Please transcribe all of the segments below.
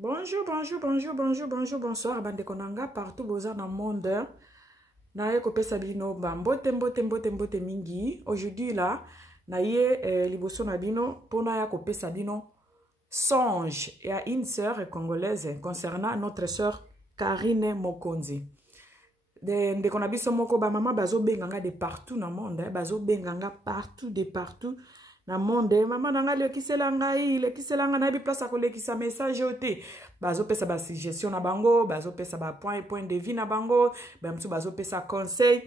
Bonjour, bonjour, bonjour, bonjour, bonjour, bonsoir, bande konanga, partout boza dans le monde. Naye kope sabino, mbote, mbote, mbote, mbote mingi. Aujourd'hui là, naye liboso nabino, pona ya kope sabino, songe. Il y a une sœur congolaise concernant notre sœur Karine Mokonzi. De konabiso moko, ba mama bazo benganga de partout dans le monde, bazo benganga partout, de partout. Na monde mama nanga lekisela ngai na bi place ko lekisa message ote bazo pesa ba suggestion na bango bazo pesa ba point de vue na bango ba mtu bazo pesa conseil.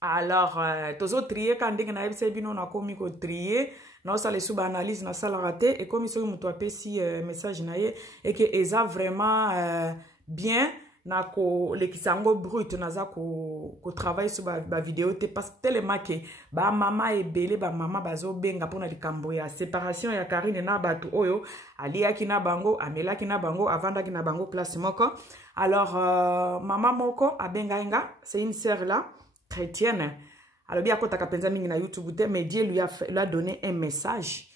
Alors tozo trier quand ndenge na yebisa bino na komi ko trier na sala suba analyse na sala raté et comme so muto apesi message na ye et que eza vraiment bien na ko lekisango brut naza ko travail sur ba vidéo te parce que tellement que ba mama ebele ba mama bazo benga pona likambo ya séparation ya Karine na batu oyo aliaki na bango amelaki na bango avandaki na bango place moko. Alors mama moko abenga c'est une sœur là chrétienne. Alors bien kota kapenza mingi na YouTube te mais Dieu lui a donné un message.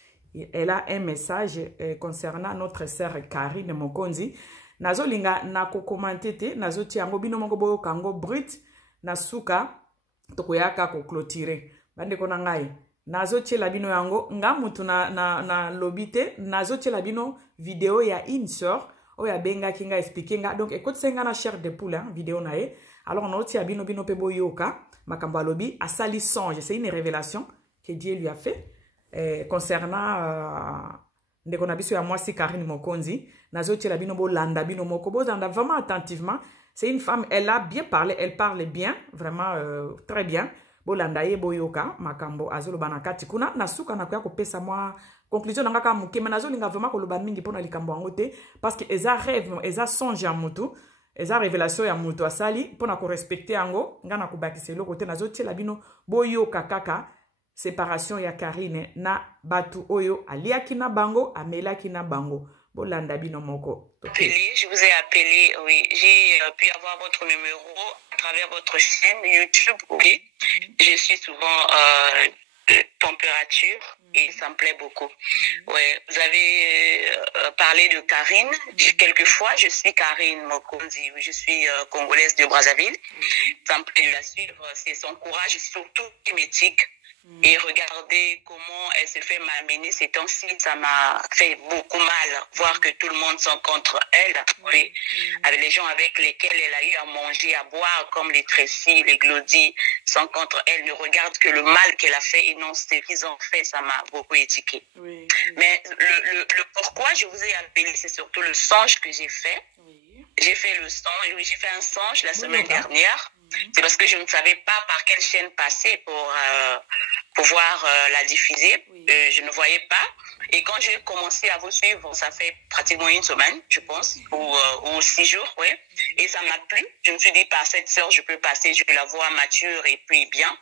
Elle a un message concernant notre sœur Karine Mokonzi. Nazo linga na ko commenter nazo tiango bino moko boyo kango brut na suka tokoyaka ko clôturer bande kona ngai nazo tiela bino yango nga mutu na lobite nazo tiela bino vidéo ya une sœur oya benga kinga expliquer nga donc écoute senga na chair de poule hein, vidéo na ye. Alors on tia bino pe boyoka makambo lobi asali songe, c'est une révélation que Dieu lui a fait concernant ndeko na biso ya mwasi Karine Mokonzi. Nazo tiela bino bo landa bino moko bo zanda vraiment attentivement. C'est une femme, elle a bien parlé, elle parle bien, vraiment très bien. Bo landa ye boyoka makambo azolo banakati kuna nasuka na kuya kopesa moi conclusion nanga ka muke mais nazo linga vraiment ko loba mingi pona likambo ngote parce que eza rêve, eza songe ya mutu, eza révélation ya mutu asali pona ko respecter yango ngana ko bakise lo côté nazo tiela bino boyoka kaka séparation ya Karine na batu oyo aliaki na bango amelaki na bango bolanda bino moko. Je vous ai appelé, oui. J'ai pu avoir votre numéro à travers votre chaîne YouTube, oui. Je suis souvent température et ça me plaît beaucoup. Ouais, vous avez parlé de Karine. Quelquefois, je suis Karine Mokonzi. Je suis congolaise de Brazzaville. Ça me plaît de la suivre. C'est son courage, surtout éthique. Et regardez comment elle se fait malmener ces temps-ci, ça m'a fait beaucoup mal. Voir que tout le monde sont contre elle, oui. Avec les gens avec lesquels elle a eu à manger, à boire, comme les Tracy, les Glody, sont contre elle, ne regardent que le mal qu'elle a fait et non ce qu'ils ont fait, ça m'a beaucoup étiqué. Oui. Mais le pourquoi je vous ai appelé, c'est surtout le songe que j'ai fait. Oui. J'ai fait le songe, oui, j'ai fait un songe la semaine dernière. C'est parce que je ne savais pas par quelle chaîne passer pour pouvoir la diffuser. Oui. Je ne voyais pas. Et quand j'ai commencé à vous suivre, ça fait pratiquement une semaine, je pense, ou 6 jours, oui. Et ça m'a plu. Je me suis dit, par cette sœur, je peux passer, je la vois mature et puis bien.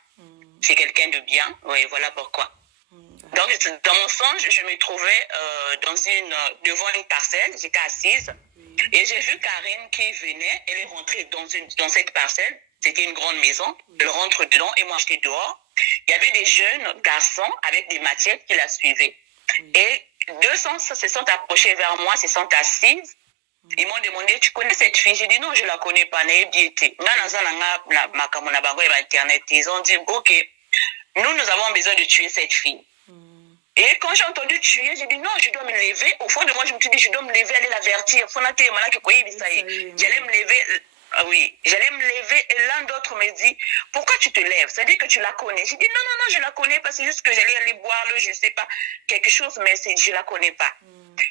C'est quelqu'un de bien. Oui, voilà pourquoi. Donc, dans mon songe, je me trouvais devant une parcelle. J'étais assise. Et j'ai vu Karine qui venait. Elle est rentrée dans cette parcelle. C'était une grande maison. Elle rentre dedans et moi j'étais dehors. Il y avait des jeunes garçons avec des machettes qui la suivaient. Et 200 se sont approchés vers moi, se sont assises. Ils m'ont demandé, tu connais cette fille? J'ai dit non, je ne la connais pas. Ils ont dit, ok, nous avons besoin de tuer cette fille. Et quand j'ai entendu tuer, j'ai dit non, je dois me lever. Au fond de moi, je me suis dit, je dois me lever, aller l'avertir. J'allais me lever. Oui, j'allais me lever et l'un d'autre me dit, pourquoi tu te lèves? C'est-à-dire que tu la connais. J'ai dit non, je la connais pas, c'est juste que j'allais aller boire le, je sais pas, quelque chose, mais je la connais pas.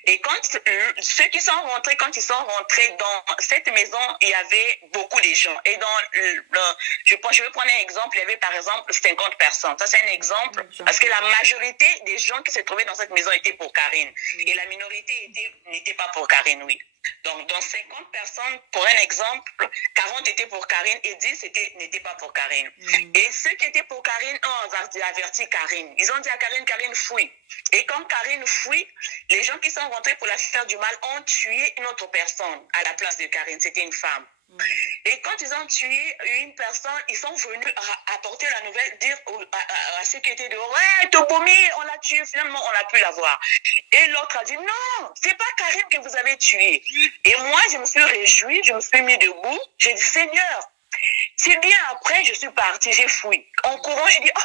Et quand ceux qui sont rentrés, quand ils sont rentrés dans cette maison, il y avait beaucoup de gens. Et je vais prendre un exemple, il y avait par exemple 50 personnes. Ça c'est un exemple, parce que la majorité des gens qui se trouvaient dans cette maison étaient pour Karine. Et la minorité n'était pas pour Karine, oui. Donc, dans 50 personnes, pour un exemple, 40 étaient pour Karine et 10 n'étaient pas pour Karine. Et ceux qui étaient pour Karine ont averti Karine. Ils ont dit à Karine, Karine fuit. Et quand Karine fuit, les gens qui sont rentrés pour la faire du mal ont tué une autre personne à la place de Karine. C'était une femme. Et quand ils ont tué une personne, ils sont venus apporter la nouvelle, dire à ceux qui étaient dehors, ouais, Tobomi, on l'a tué, finalement, on a pu l'avoir. Et l'autre a dit, non, c'est pas Karim que vous avez tué. Et moi, je me suis réjouie, je me suis mis debout, j'ai dit, Seigneur, c'est bien, après, je suis partie, j'ai fouillé. En courant, j'ai dit, oh,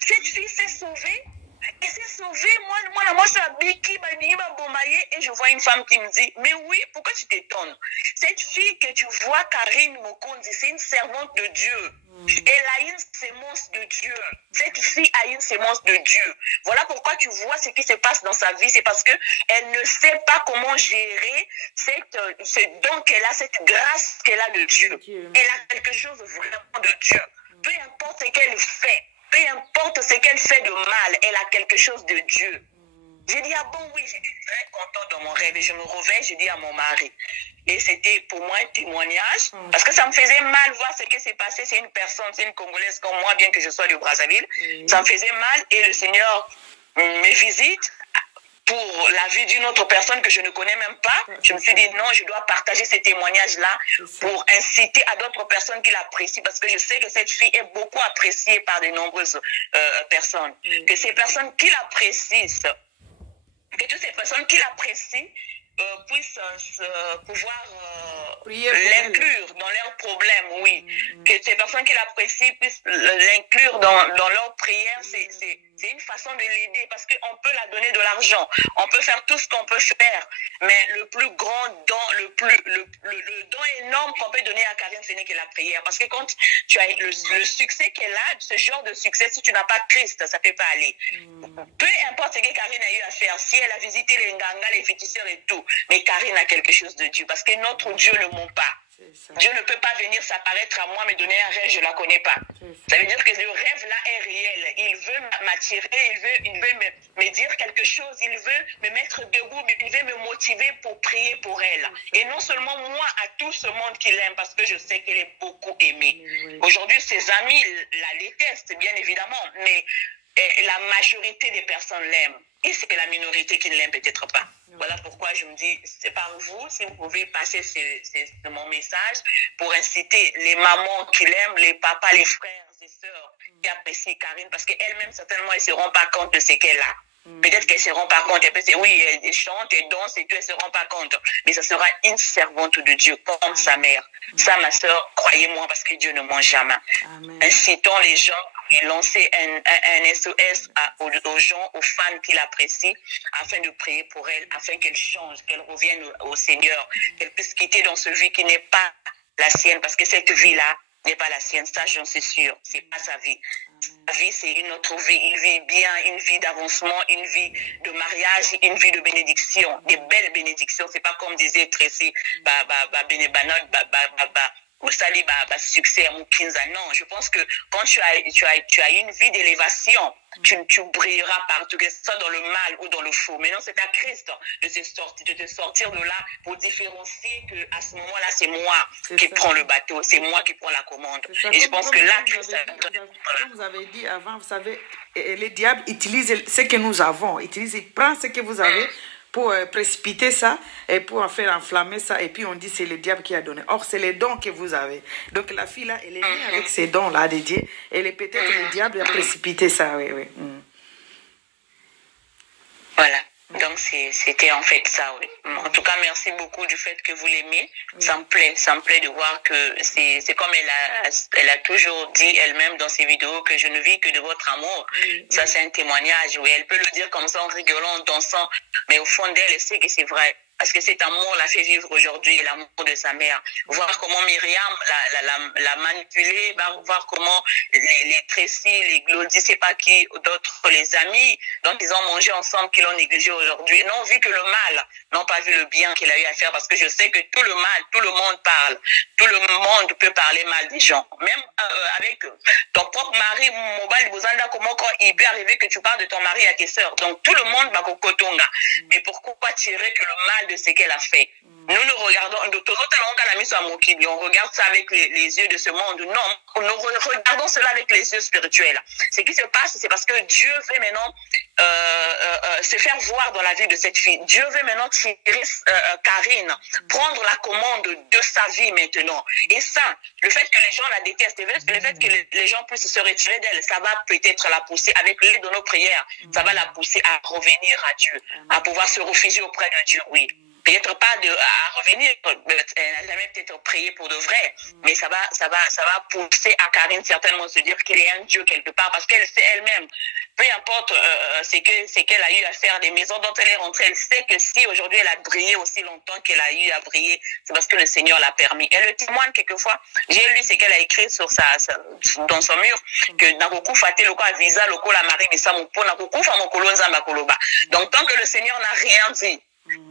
cette fille s'est sauvée. Elle s'est sauvée, moi, je suis à Biki, et je vois une femme qui me dit, mais oui, pourquoi tu t'étonnes? Cette fille que tu vois, Karine Mokondi, c'est une servante de Dieu. Elle a une sémence de Dieu. Cette fille a une sémence de Dieu. Voilà pourquoi tu vois ce qui se passe dans sa vie. C'est parce qu'elle ne sait pas comment gérer ce don qu'elle a, cette grâce qu'elle a de Dieu. Elle a quelque chose vraiment de Dieu. Peu importe ce qu'elle fait. Peu importe ce qu'elle fait de mal, elle a quelque chose de Dieu. J'ai dit, ah bon, oui, j'étais très contente dans mon rêve. Et je me réveille, je dis à mon mari. Et c'était pour moi un témoignage. Parce que ça me faisait mal voir ce qui s'est passé. C'est une personne, c'est une Congolaise comme moi, bien que je sois du Brazzaville. Ça me faisait mal. Et le Seigneur me visite pour la vie d'une autre personne que je ne connais même pas. Je me suis dit, non, je dois partager ces témoignages-là pour inciter à d'autres personnes qui l'apprécient, parce que je sais que cette fille est beaucoup appréciée par de nombreuses personnes. Que ces personnes qui l'apprécient, que toutes ces personnes qui l'apprécient puissent pouvoir l'inclure dans leurs problèmes, oui. Que ces personnes qui l'apprécient puissent l'inclure dans leurs prières. C'est une façon de l'aider, parce qu'on peut la donner de l'argent, on peut faire tout ce qu'on peut faire, mais le plus grand don, le don énorme qu'on peut donner à Karine, ce n'est que la prière. Parce que quand tu as le succès qu'elle a, ce genre de succès, si tu n'as pas Christ, ça ne peut pas aller. Peu importe ce que Karine a eu à faire, si elle a visité les Nganga, les féticheurs et tout, mais Karine a quelque chose de Dieu, parce que notre Dieu ne ment pas. Dieu ne peut pas venir s'apparaître à moi, me donner un rêve, je ne la connais pas. Ça veut dire que le rêve là est réel. Il veut m'attirer, il veut me dire quelque chose, il veut me mettre debout, il veut me motiver pour prier pour elle. Et non seulement moi, à tout ce monde qui l'aime, parce que je sais qu'elle est beaucoup aimée. Aujourd'hui, ses amis la détestent, bien évidemment, mais la majorité des personnes l'aiment. Et c'est la minorité qui ne l'aime peut-être pas. Voilà pourquoi je me dis, c'est par vous, si vous pouvez passer mon message pour inciter les mamans qui l'aiment, les papas, les frères et sœurs qui apprécient Karine, parce qu'elles-mêmes, certainement, elles ne se rendent pas compte de ce qu'elle a. Peut-être qu'elles ne se rendent pas compte. Oui, elle chante, elle danse et tout, elles ne se rendent pas compte. Mais ça sera une servante de Dieu, comme sa mère. Ça, ma sœur, croyez-moi, parce que Dieu ne ment jamais. Incitons les gens et lancer un SOS aux gens, aux fans qui l'apprécient, afin de prier pour elle, afin qu'elle change, qu'elle revienne au Seigneur, qu'elle puisse quitter dans ce vie qui n'est pas la sienne, parce que cette vie-là n'est pas la sienne, ça j'en suis sûre, c'est pas sa vie. Sa vie, c'est une autre vie, il vit bien, une vie d'avancement, une vie de mariage, une vie de bénédiction, des belles bénédictions, c'est pas comme disait Tracy, succès à Mukinza. Non, je pense que quand tu as une vie d'élévation, tu brilleras partout, que ce soit dans le mal ou dans le faux. Maintenant, c'est à Christ de te sortir de là pour différencier que à ce moment-là, c'est moi qui prends le bateau, c'est moi qui prends la commande. Et je pense que là, Christ... Comme vous avez dit avant, vous savez, le diable utilise ce que nous avons, il prend ce que vous avez pour précipiter ça et pour en faire enflammer ça, et puis on dit c'est le diable qui a donné. Or, c'est les dons que vous avez. Donc la fille là, elle est née avec ces dons-là dédiés, et peut-être le diable a précipité ça, oui. Voilà. Donc c'était en fait ça, oui. En tout cas, merci beaucoup du fait que vous l'aimez. Ça me plaît de voir que c'est comme elle a toujours dit elle-même dans ses vidéos, que je ne vis que de votre amour. Ça, c'est un témoignage, oui. Elle peut le dire comme ça en rigolant, en dansant, mais au fond d'elle, elle sait que c'est vrai. Parce que cet amour l'a fait vivre aujourd'hui, l'amour de sa mère. Voir comment Myriam l'a manipulé, voir comment les Tracy, les Glody, c'est pas qui, d'autres, les amis, dont ils ont mangé ensemble, qui l'ont négligé aujourd'hui, n'ont vu que le mal, n'ont pas vu le bien qu'il a eu à faire, parce que je sais que tout le mal, tout le monde parle. Tout le monde peut parler mal des gens. Même avec ton propre mari, Mobile Bozanda, comment il peut arriver que tu parles de ton mari à tes sœurs. Donc tout le monde va au Kotonga. Mais pourquoi tirer que le mal de ce qu'elle a fait? Nous nous regardons, on regarde ça avec les yeux de ce monde. Non, nous regardons cela avec les yeux spirituels. Ce qui se passe, c'est parce que Dieu veut maintenant se faire voir dans la vie de cette fille. Dieu veut maintenant tirer Karine, prendre la commande de sa vie maintenant. Et ça, le fait que les gens la détestent, le fait que les gens puissent se retirer d'elle, ça va peut-être la pousser, avec l'aide de nos prières, ça va la pousser à revenir à Dieu, à pouvoir se réfugier auprès de Dieu, oui. Peut-être pas à revenir, elle n'a jamais peut-être prié pour de vrai, mais ça va pousser à Karine certainement se dire qu'il y a un Dieu quelque part, parce qu'elle sait elle-même, peu importe ce qu'elle a eu à faire, les maisons dont elle est rentrée, elle sait que si aujourd'hui elle a brillé aussi longtemps qu'elle a eu à briller, c'est parce que le Seigneur l'a permis. Elle le témoigne quelquefois. J'ai lu ce qu'elle a écrit sur dans son mur, que Nakoku Fate Loko Avisa Loko la Marie de Samupo Nakoku Famokolo Nzamba Koloba. Donc tant que le Seigneur n'a rien dit,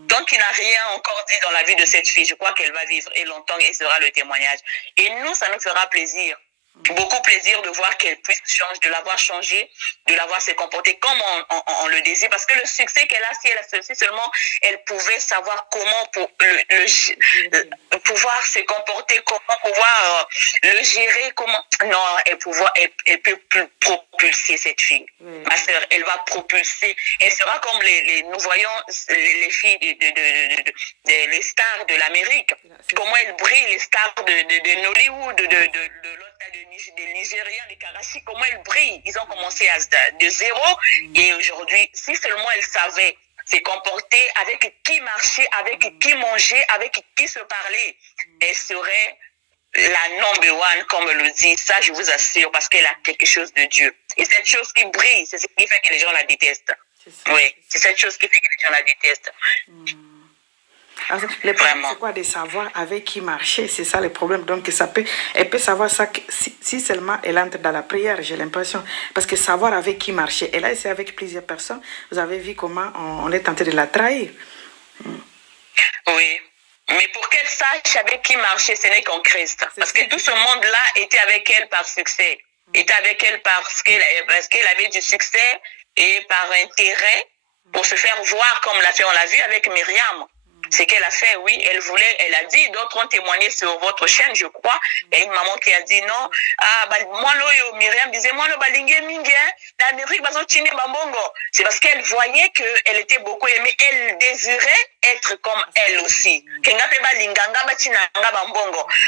tant qu'il n'a rien encore dit dans la vie de cette fille, je crois qu'elle va vivre et longtemps et sera le témoignage. Et nous, ça nous fera plaisir, beaucoup plaisir de voir qu'elle puisse changer, de l'avoir changé, de l'avoir se comporter comme on le désire. Parce que le succès qu'elle a, si seulement elle pouvait savoir comment pouvoir se comporter, comment pouvoir le gérer, comment... Non, elle peut plus propulser cette fille. Ma sœur, elle va propulser. Elle sera comme nous voyons les filles, les stars de l'Amérique. Comment elles brillent, les stars de Nollywood, des Nigériens, des Karachi, comment elles brillent. Ils ont commencé de zéro et aujourd'hui, si seulement elles savaient se comporter, avec qui marcher, avec qui manger, avec qui se parler, elles seraient la number one, comme le dit. Ça, je vous assure, parce qu'elle a quelque chose de Dieu. Et cette chose qui brille, c'est ce qui fait que les gens la détestent. Oui, c'est cette chose qui fait que les gens la détestent. Alors, le problème, c'est quoi de savoir avec qui marcher? C'est ça le problème. Donc, elle peut savoir ça si seulement elle entre dans la prière, j'ai l'impression. Parce que savoir avec qui marcher, elle a essayé avec plusieurs personnes. Vous avez vu comment on est tenté de la trahir. Oui. Mais pour qu'elle sache avec qui marcher, ce n'est qu'en Christ. Parce que tout ce monde-là était avec elle par succès. Était avec elle parce qu'elle avait du succès et par intérêt pour se faire voir comme on l'a vu avec Myriam. Ce qu'elle a fait, oui, elle a dit, d'autres ont témoigné sur votre chaîne, je crois. Il y a une maman qui a dit non. Moi, Myriam disait, moi, c'est parce qu'elle voyait qu'elle était beaucoup aimée. Elle désirait être comme elle aussi.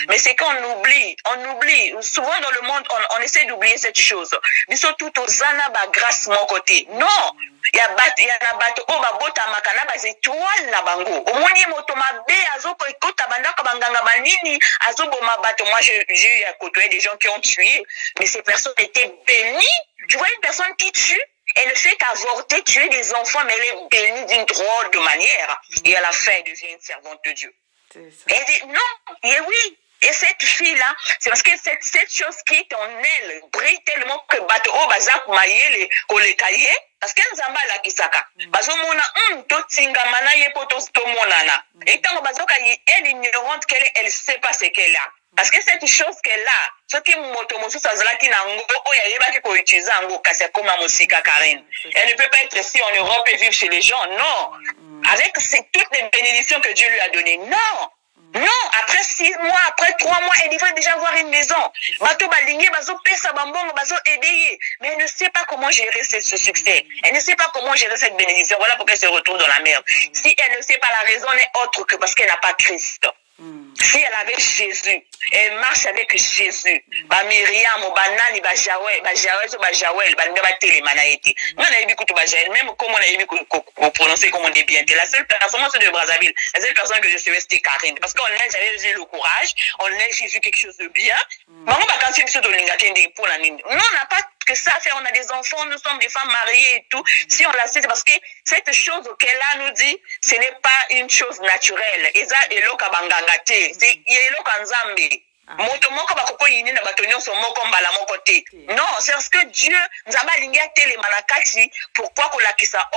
Mais c'est qu'on oublie. Souvent dans le monde, on essaie d'oublier cette chose. Mais surtout, grâce mon côté. Non. Il y a bato bota makana bas étoiles na bango omoni moto mabe azoko ekota bandaka banganga manini azobo mabato. Moi j'ai eu à côtoyer des gens qui ont tué, mais ces personnes étaient bénies. Tu vois une personne qui tue, elle ne fait qu'avorter, tuer des enfants, mais elle est bénie d'une drôle de manière, et à la fin elle devient une servante de Dieu. Elle dit non, et oui. Et cette fille-là, c'est parce que cette chose qui est en elle brille tellement que bato o bazak mayele kolekaye parce qu'elle zamba la kisaka. Bazo mona to tinga mana ye poto to monana. Et tant bazoka elle ignorante qu'elle elle sait pas ce qu'elle a. Parce que cette chose qu'elle a, ce qui motomosu sazala ki na ngo oya yeba ki ko utiliser ngo kasa comme musika Karine. Elle ne peut pas être ici en Europe et vivre chez les gens. Non. Avec toutes les bénédictions que Dieu lui a données. Non. Non, après 6 mois, après 3 mois, elle devrait déjà avoir une maison. Bato balingue, bazo pesa bambongo, bazo aider. Mais elle ne sait pas comment gérer ce succès. Elle ne sait pas comment gérer cette bénédiction. Voilà pourquoi elle se retrouve dans la merde. Si elle ne sait pas, la raison n'est autre que parce qu'elle n'a pas Christ. Si elle avait Jésus, elle marche avec Jésus. Ba Myriam, ba Nani, ba Jawel, ba Télémana été. Moi, on a eu beaucoup de Bajael, même comme on a eu prononcer comme on est bien. La seule personne, moi, c'est de Brazzaville. La seule personne que je savais, c'était Karine. Parce qu'en elle, j'avais eu le courage. En elle, j'ai vu quelque chose de bien. Maman, quand tu es pour la Nini. Non, on n'a pas que ça à faire. On a des enfants, nous sommes des femmes mariées et tout. Si on la sait, c'est parce que cette chose qu'elle a nous dit, ce n'est pas une chose naturelle. Et ça, et l'eau kabangangate. C'est yelo kanzambe. Moto moko bakoko yini na batonyo so moko mbala moko te. Non, c'est parce que Dieu nzamba lingia tele manakati pourquoi ko lakisa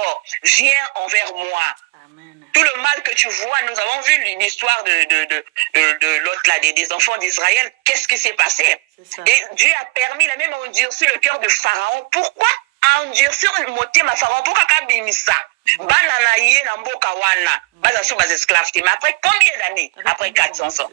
viens envers moi. Amen. Tout le mal que tu vois, nous avons vu l'histoire de l'autre là des enfants d'Israël, qu'est-ce qui s'est passé? Et Dieu a permis, il a même endurci le cœur de Pharaon. Pourquoi endurcir le motema Pharaon? Pourquoi kabimisa? bana na ye na mboka wana baza so bas esclaves mais après combien d'années? Après 400 ans.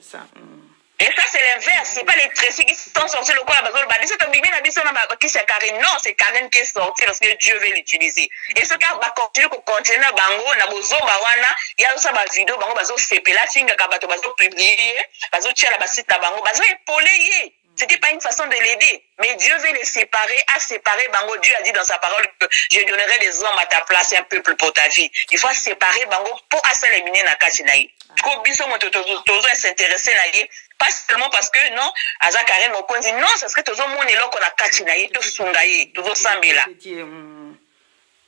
Et ça, c'est l'inverse. C'est pas les Tracy qui sont sortis le corps à Bazol. C'est comme Bibi n'a dit ça, qui c'est Karine. Non, c'est Karine qui est sortie parce que Dieu veut l'utiliser. Et ce cas va continuer qu'on continue à Bango, na bozo bawana, il y a aussi ma vidéo, Bango bazo CP, la finga kabato bazo publier, bazo tia la basite à Bango, bazo épauler. C'était pas une façon de l'aider. Mais Dieu veut les séparer, à séparer Bango. Dieu a dit dans sa parole que je donnerai des hommes à ta place et un peuple pour ta vie. Il faut séparer Bango pour s'éliminer na kachinaï. Ko biso mo tozo s'intéresser na ye. Pas seulement parce que non, Azakaren Mokonzi, non, c'est parce que tout le monde est là qu'on a kachinaye, tout sungaye, tout le sambela.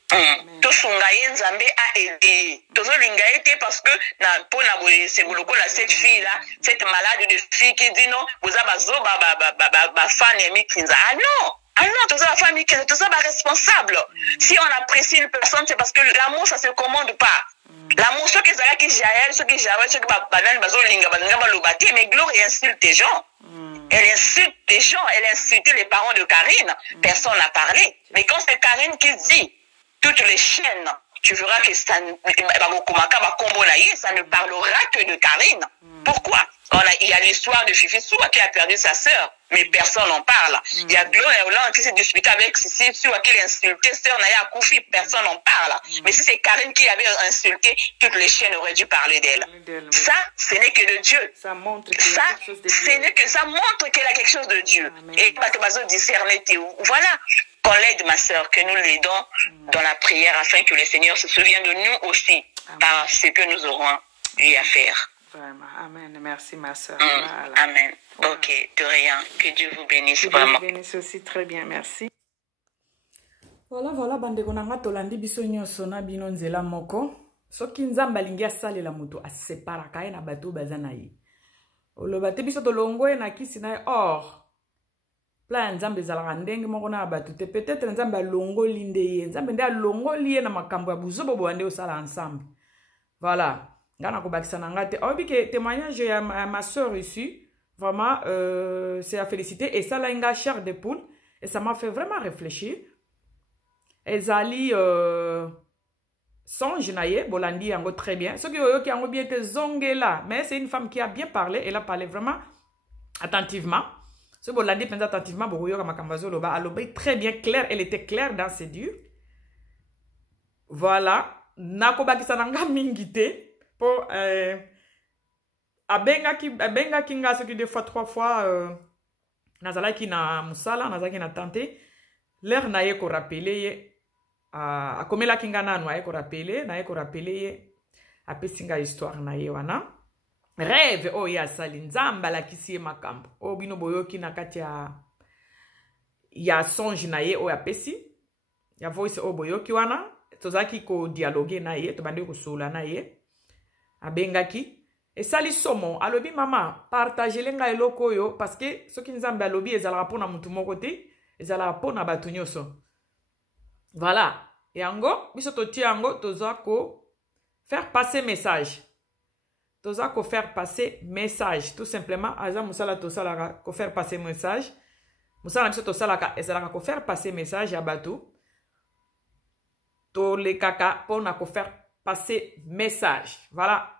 Tout sungaye, Nzambe a aidé. Tout le lingaye, parce que, pour c'est cette fille-là, cette malade de fille qui dit non, vous avez fan et Mikinza. Ah non! Ah non, tout ça, la famille, tout ça, responsable. Si on apprécie une personne, c'est parce que l'amour, ça se commande pas. L'amour, ceux qui sont là, qui jaillent, ceux qui jaillent, ceux qui sont mais Gloire insulte les gens. Elle insulte les gens, elle insulte les parents de Karine. Personne n'a parlé. Mais quand c'est Karine qui dit toutes les chaînes, tu verras que ça ne parlera que de Karine. Pourquoi? Il y a l'histoire de Fifi Soua qui a perdu sa sœur, mais personne n'en parle. Il y a Gloria Hollande qui s'est disputée avec Sissi Soua qui a insulté sœur Naya Koufi, personne n'en parle. Mais si c'est Karine qui avait insulté, toutes les chaînes auraient dû parler d'elle. Ça, ce n'est que de Dieu. Ça montre qu'il y a quelque chose de Dieu. Ça montre qu'il y a quelque chose de Dieu. Et Batobazo discerner voilà. Qu'on l'aide, ma sœur, que nous l'aidons dans la prière afin que le Seigneur se souvienne de nous aussi par ce que nous aurons eu à faire. Vraiment. Amen. Merci, ma sœur. Voilà. Amen. Voilà. Ok, de rien. Que Dieu vous bénisse vraiment. Que Dieu vous bénisse aussi. Très bien. Merci. Voilà, bandeko nanga tolandi biso nyonso na bino nzela moko. Soki nzamba lingi asalela moto aseparaka ye na bato baza na ye. Oloba te biso tolongo ye na kisi na ye or. Pla nzambe ezalaka ndenge moko na bato te peut-être nzambe alongoli nde ye. Nzambe nde alongoli ye na makambo ya buzobo bwande osala ensemble. Voilà. Ngana kobakisa na ngate. Obi ke témoignage ya ma soeur ici, vraiment c'est à féliciter et ça là inga chair de poule et ça m'a fait vraiment réfléchir. Ezali songe naye bolandi yango très bien. Ce qui oyo ki yango bien te zongela, mais c'est une femme qui a bien parlé, elle a parlé vraiment attentivement. Ce bolandi pense attentivement boyo ka makambazo loba aloba très bien clair, elle était claire dans ses dires. Voilà, nakobakisa na nga mingite. Pour abenga kinga ce qui deux fois trois fois nazala ki na musala nazala ki na tante l'air na ye ko rappeler ye a komela kinga na no ye ko rappeler na ye ko rappeler ye apesinga histoire na ye wana rêve o ya sali nzamba la kisi makambo o bino boyoki na kati ya songe na ye o ya pesi ya voice o boyoki wana tozaki ko dialoguer na ye to bande ko sola na ye abengaki esali somo alobi mama partager lenga eloko yo parce que soki nzambe alobi ezala pona mutu moko te ezala pona batu nyonso. Voilà, yango biso toti yango toza ko faire passer message. Toza ko faire passer message tout simplement aza musala tosala ko faire passer message. Musala biso tosala ka ezala ko faire passer message ya batu. To le kaka pona ko faire passer message. Voilà.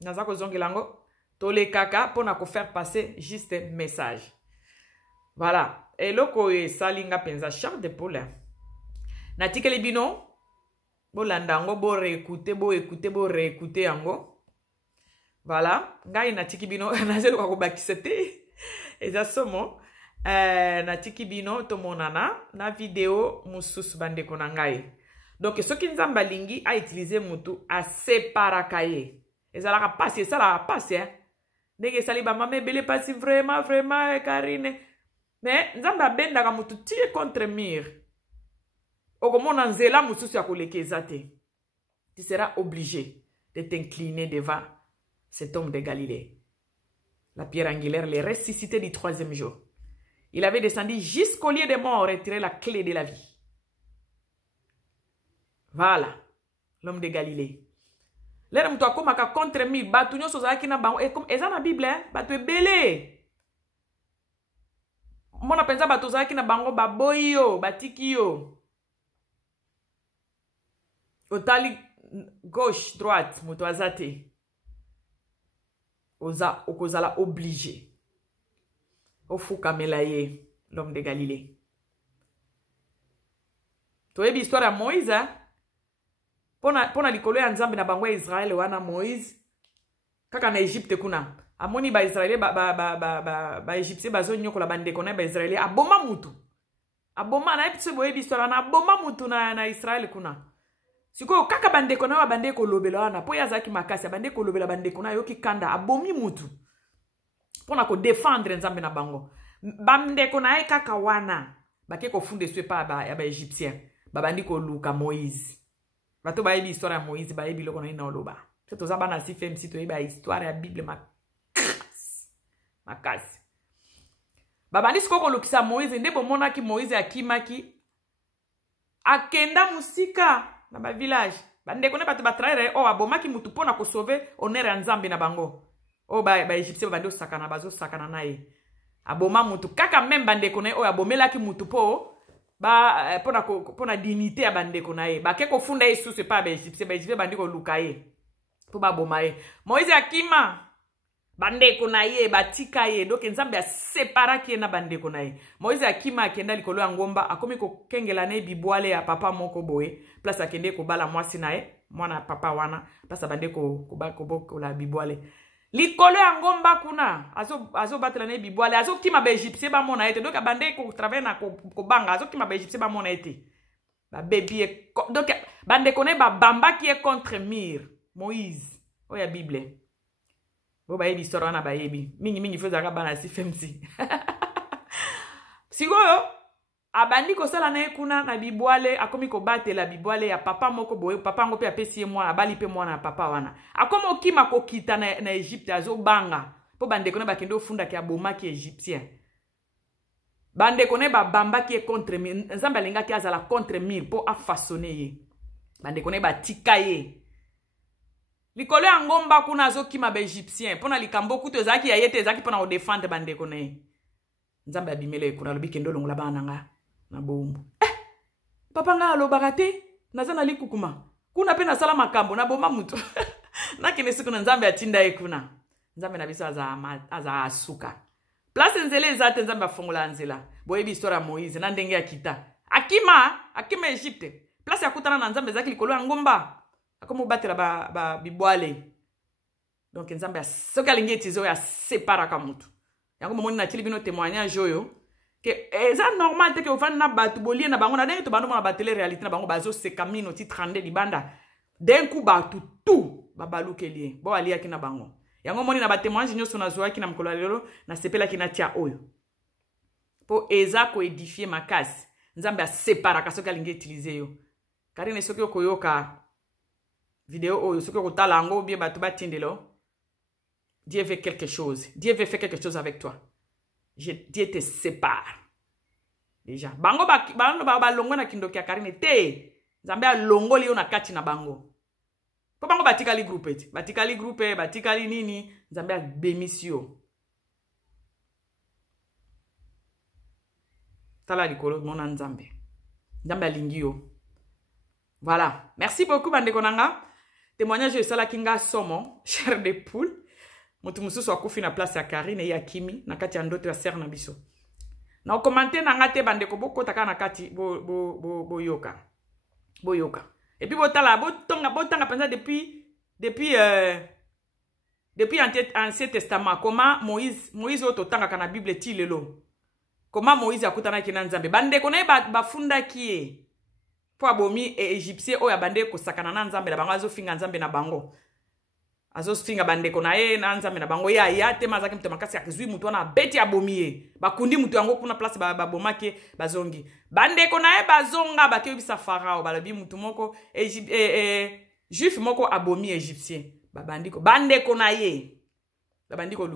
Nazako zongelango. Tole kaka pour na ko faire passer juste message. Voilà. Et loko e salinga penza char de poule. Natike le bino. Bo landango bo réécouter bo réécouter yango. Voilà. Ngai natiki bino nazelo ko bakisete. Eza somo. Natiki bino to monana na vidéo mususu bande ko ngai. Donc, ce qui nous a balingi a utilisé mutu a séparaka ye. Et ça l'a passé, ça l'a passé. Dès ça liba mame bele passé vraiment, Karine. Mais nous avons benda ka mutu tire contre mur. Okomona nzela mutu ya kolekeza te. Tu seras obligé de t'incliner devant cet homme de Galilée. La pierre angulaire, les ressuscité du 3e jour. Il avait descendu jusqu'au lieu des morts et tiré la clé de la vie. Voilà, l'homme de Galilée. L'homme mtu akomaka contre mille batu nyonso zalaki na bango et comme eza na Bible batu ebele. Mona penza batu zalaki na bango baboyi yo, batiki yo. otali gauche droite moto aza te okozala obligé ofukamela ye l'homme de Galilée. Toyebi histoire ya Moïse pona likolo ya nzambe na bango ya Israel wana Moïse kaka na Egypte kuna amoni ba Israelien ba Egyptien bazonyokola bandeko na ba Israelien aboma mutu aboma na epise boyebi histoire na aboma mutu na Israel kuna siko kaka bandeko na bandeko lobela wana po yazaki makasi bandeko lobela bandeko na yoki kanda abomi mutu pona ko défendre nzambe na bango bandeko na ye kaka wana bake ko funde swe pa ya ba Egyptien babandi ko luka Moïse bato bayebi histoire ya Moïse bayebi loko na ina oloba to za bana si fem si to yeba histoire ya Bible makasi babandi siko ko lukisa Moïse ndebo monaki Moïse akimaki akenda musika na ba village bandeko ne bato batraire abomaki mutu pona ko sauver honneur ya nzambe na bango ba Egyptien babandi osakana bazo sakana naye aboma mutu kaka même bandeko ne abomelaki mutu po pona dignité ya bandeko na ye bake ko funda ye sous pa ba Egyptien bandi ko luka ye po ba boma ye Moïse akima bandeko na ye batika ye donc nzambe aseparaki ye na bandeko na ye Moïse akima akenda likolo ya ngomba akomi ko kengela na bibwale ya papa moko boye place akende ko bala mwasi na ye mwana papa wana place bandeko ko la bibwale likolo ya ngomba kuna azo batela na bibwale azo kima ba Egyptien ba mona ete donc abande ko travailler na ko banga azo kima ba Egyptien ba mona ete ba baby donc bande kone ba bamba qui est contre mur Moïse oya Bible bo ba yebi soro na ba yebi mingi fezaka bana si femsi sikoyo abandi ko sala na kuna na bibwale akomi ko batela bibwale ya papa moko boye papa ngo pe apesi mwana abali pe mwana papa wana akomo kima ko kita na Egypte azo banga po bande kone ba kendo funda ki aboma ki Egyptien bande kone ba bamba ki contre mur nzamba lenga ki azala contre mur po afasonner ye bande kone ba tika ye likolo ya ngomba kuna azo kima ba Egyptien pona likambo kuto zaki ya yete zaki pona o défendre bande kone nzamba abimele kuna lobi kendo longola bana nga na bombo papa nga alobaka te naza na likukuma kuna pe nasala makambo na boma mutu nakende siku na nzambe atinda ye kuna nzambe na biso aza asuka place nzela ezate nzambe afongola nzela boyebi histoire ya Moïse na ndenge akita akima Egypte place akutana na nzambe ezaki likolo ya ngomba akomo batela ba bibwale donc nzambe soki alingi etize oyo aseparaka mutu yango momoni na tili bino témoignage oyo que eza normal te ke ofandi na batu bolie na bango na ndenge to bando mona batele réalité na bango bazo seka mino ti 32 libanda d'un coup batu tout babalukeli bo aliaki na bango yango moni na ba témoignage nyoso na zoaki na mokolo lelo na sepelaki na tia oyo po eza ko édifier makasi nzambe aseparaka soki alingi utiliser yo karine soki okoyoka vidéo oyo soki okotala yango bien batu batindelo Dieu veut quelque chose. Dieu veut faire quelque chose avec toi. Dieu te sépare. Déjà. Bango ba longo na kindoki ya karine te. Nzambe alongo liyo na kati na bango. Po bango batikali groupe eti. Batikali groupe, batikali nini. Nzambe abemisio. Tala likolo mona nzambe. Nzambe alingi yo. Voilà. Merci beaucoup bandeko nanga. Témoignage esala kinga somo. Chair de poule. Mutu mususu akufi na place ya Karine ya Kimi na kati ya ndoto ya ser na biso. Na okomante na ngate bandeko boko taka na kati boyoka. Boyoka. Et puis botala botanga pensa depuis Ancien Testament comment Moïse ototanga kana Bible ti lelo. Comment Moïse akutana kina nzambe. Bandeko na bafunda kie. Po abomi Egyptien oya bande ko sakana na nzambe na bango azofinga nzambe na bango. Azosfinga bandeko na ye na nzambe na bango ya te mazaki mtu makasi akizui mutu wana beti abomiye bakundi mutu yango kuna place babomake bazongi bandeko na ye bazonga bakebisa farao balabi mutu moko juif moko abomi Egyptien babandiko bandeko na ye babandiko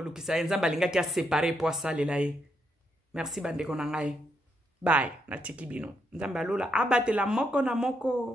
lukisa nzambe alingaki aséparer po asalela ye merci bandeko na ngai bye na tiki bino nzambe alola abatela moko na moko